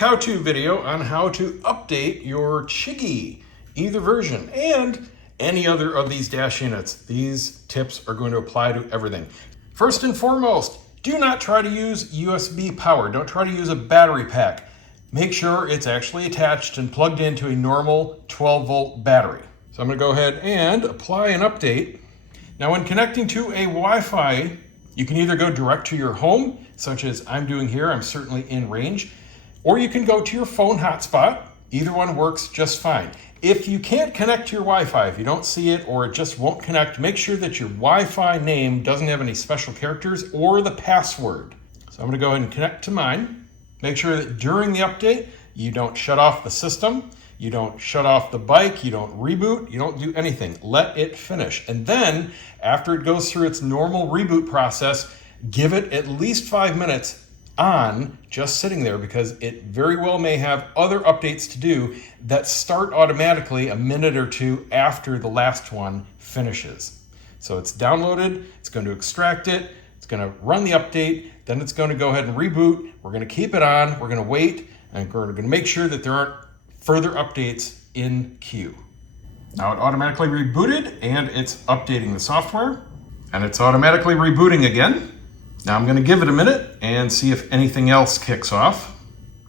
how-to video on how to update your Chigee, either version, and any other of these dash units. These tips are going to apply to everything. First and foremost, do not try to use USB power. Don't try to use a battery pack. Make sure it's actually attached and plugged into a normal 12-volt battery. So I'm going to go ahead and apply an update. Now, when connecting to a Wi-Fi, you can either go direct to your home, such as I'm doing here, I'm certainly in range, or you can go to your phone hotspot. Either one works just fine. If you can't connect to your Wi-Fi, if you don't see it or it just won't connect, make sure that your Wi-Fi name doesn't have any special characters or the password. So I'm going to go ahead and connect to mine. Make sure that during the update, you don't shut off the system, you don't shut off the bike, you don't reboot, you don't do anything. Let it finish. And then after it goes through its normal reboot process, give it at least 5 minutes on just sitting there, because it very well may have other updates to do that start automatically a minute or two after the last one finishes. So it's downloaded, it's going to extract it, it's going to run the update, then it's going to go ahead and reboot. We're going to keep it on, we're going to wait, and we're going to make sure that there aren't further updates in queue. Now it automatically rebooted and it's updating the software, and it's automatically rebooting again. Now I'm going to give it a minute and see if anything else kicks off.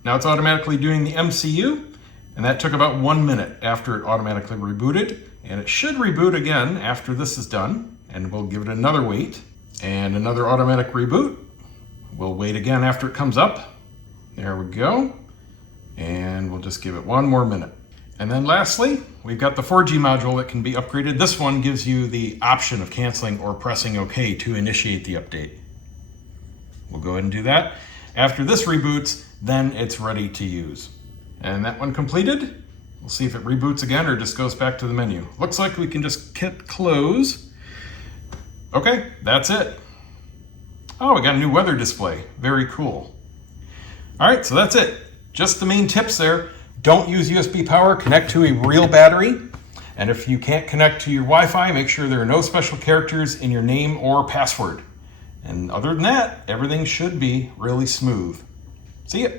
Now it's automatically doing the MCU, and that took about 1 minute after it automatically rebooted, and it should reboot again after this is done, and we'll give it another wait and another automatic reboot. We'll wait again after it comes up. There we go. And we'll just give it 1 more minute. And then lastly, we've got the 4G module that can be upgraded. This one gives you the option of canceling or pressing OK to initiate the update. We'll go ahead and do that. After this reboots, then it's ready to use. And that one completed. We'll see if it reboots again or just goes back to the menu. Looks like we can just hit close. Okay, that's it. Oh, we got a new weather display. Very cool. All right, so that's it. Just the main tips there. Don't use USB power, connect to a real battery. And if you can't connect to your Wi-Fi, make sure there are no special characters in your name or password. And other than that, everything should be really smooth. See ya.